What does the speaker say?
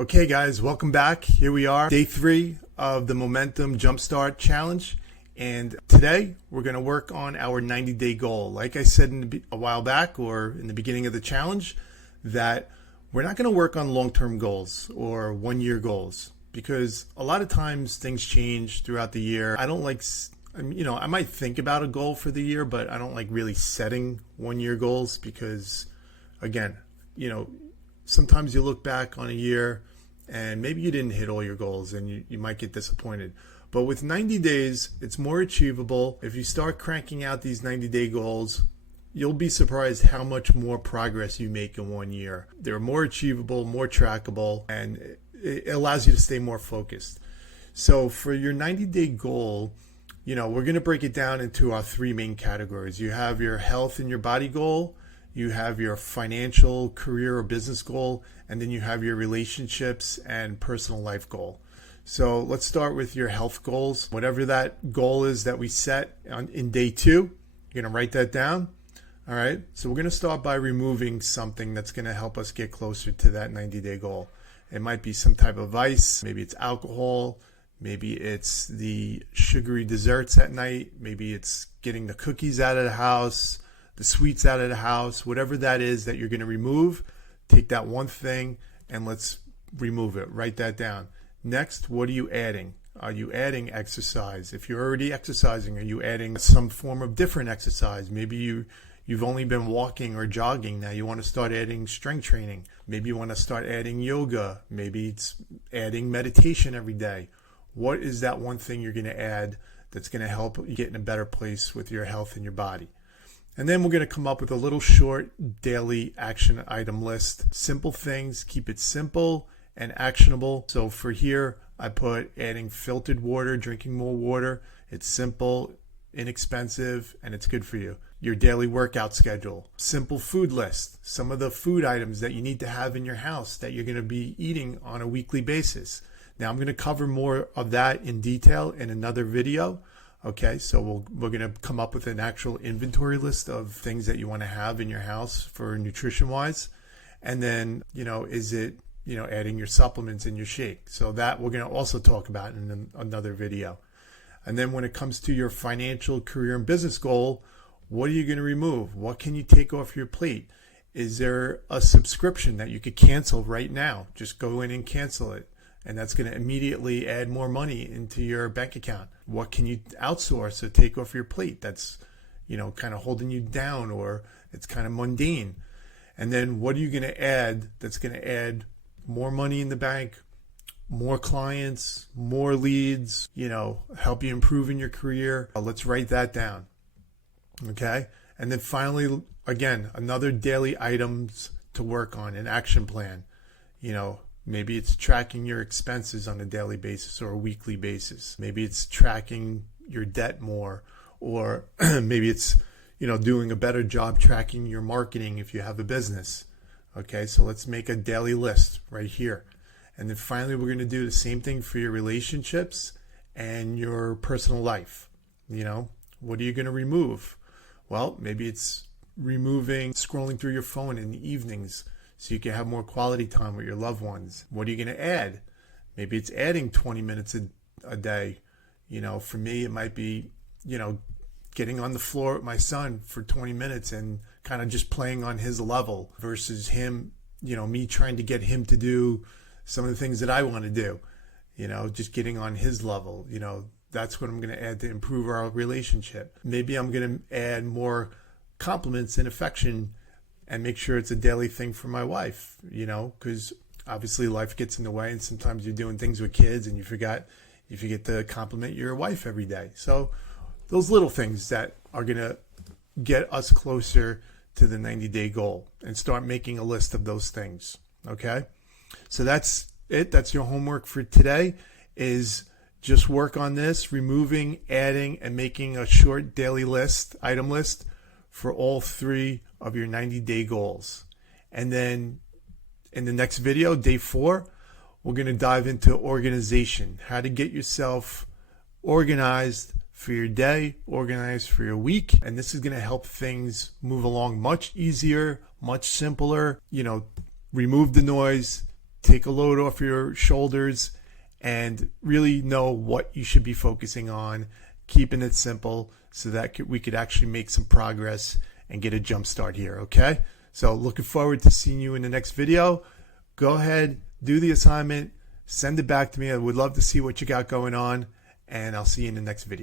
Okay guys, welcome back. Here we are, day 3 of the Momentum Jumpstart Challenge. And today we're going to work on our 90-day goal. Like I said a while back or in the beginning of the challenge, that we're not going to work on long-term goals or one-year goals because a lot of times things change throughout the year. I don't like, I might think about a goal for the year, but I don't like really setting one-year goals because, again, sometimes you look back on a year and maybe you didn't hit all your goals and you might get disappointed. But with 90 days, it's more achievable. If you start cranking out these 90-day goals, you'll be surprised how much more progress you make in 1 year. They're more achievable, more trackable, and it allows you to stay more focused. So for your 90-day goal, we're going to break it down into our 3 main categories. You have your health and your body goal, you have your financial, career, or business goal, and then you have your relationships and personal life goal. So let's start with your health goals. Whatever that goal is that we set in day 2, you're going to write that down. All right. So we're going to start by removing something that's going to help us get closer to that 90-day goal. It might be some type of vice. Maybe it's alcohol. Maybe it's the sugary desserts at night. Maybe it's getting the cookies out of the house, the sweets out of the house, whatever that is that you're going to remove. Take that one thing and let's remove it. Write that down. Next, what are you adding? Are you adding exercise? If you're already exercising, are you adding some form of different exercise? Maybe you've only been walking or jogging. Now you want to start adding strength training. Maybe you want to start adding yoga. Maybe it's adding meditation every day. What is that one thing you're going to add that's going to help you get in a better place with your health and your body? And then we're going to come up with a little short daily action item list. Simple things, keep it simple and actionable. So for here, I put adding filtered water, drinking more water. It's simple, inexpensive, and it's good for you. Your daily workout schedule, simple food list, some of the food items that you need to have in your house that you're going to be eating on a weekly basis. Now I'm going to cover more of that in detail in another video. Okay, so we're going to come up with an actual inventory list of things that you want to have in your house for nutrition wise. And then, is it, adding your supplements in your shake? So that we're going to also talk about in another video. And then when it comes to your financial, career, and business goal, what are you going to remove? What can you take off your plate? Is there a subscription that you could cancel right now? Just go in and cancel it. And that's going to immediately add more money into your bank account. What can you outsource or take off your plate that's, kind of holding you down or it's kind of mundane? And then what are you going to add that's going to add more money in the bank, more clients, more leads, help you improve in your career? Let's write that down. Okay. And then finally, again, another daily items to work on, an action plan. Maybe it's tracking your expenses on a daily basis or a weekly basis. Maybe it's tracking your debt more, or maybe it's, doing a better job tracking your marketing if you have a business. Okay, so let's make a daily list right here. And then finally, we're going to do the same thing for your relationships and your personal life. What are you going to remove? Well, maybe it's removing scrolling through your phone in the evenings so you can have more quality time with your loved ones. What are you going to add? Maybe it's adding 20 minutes a day. For me, it might be, getting on the floor with my son for 20 minutes and kind of just playing on his level versus him, me trying to get him to do some of the things that I want to do, just getting on his level. That's what I'm going to add to improve our relationship. Maybe I'm going to add more compliments and affection and make sure it's a daily thing for my wife, because obviously life gets in the way and sometimes you're doing things with kids and you forget to compliment your wife every day. So those little things that are going to get us closer to the 90-day goal, and start making a list of those things. Okay. So that's it. That's your homework for today, is just work on this, removing, adding, and making a short daily item list for all 3 of your 90-day goals. And then in the next video, day 4, we're going to dive into organization, how to get yourself organized for your day, organized for your week. And this is going to help things move along much easier, much simpler. Remove the noise, take a load off your shoulders, and really know what you should be focusing on, keeping it simple so that we could actually make some progress and get a jump start here, okay? So looking forward to seeing you in the next video. Go ahead, do the assignment, send it back to me. I would love to see what you got going on, and I'll see you in the next video.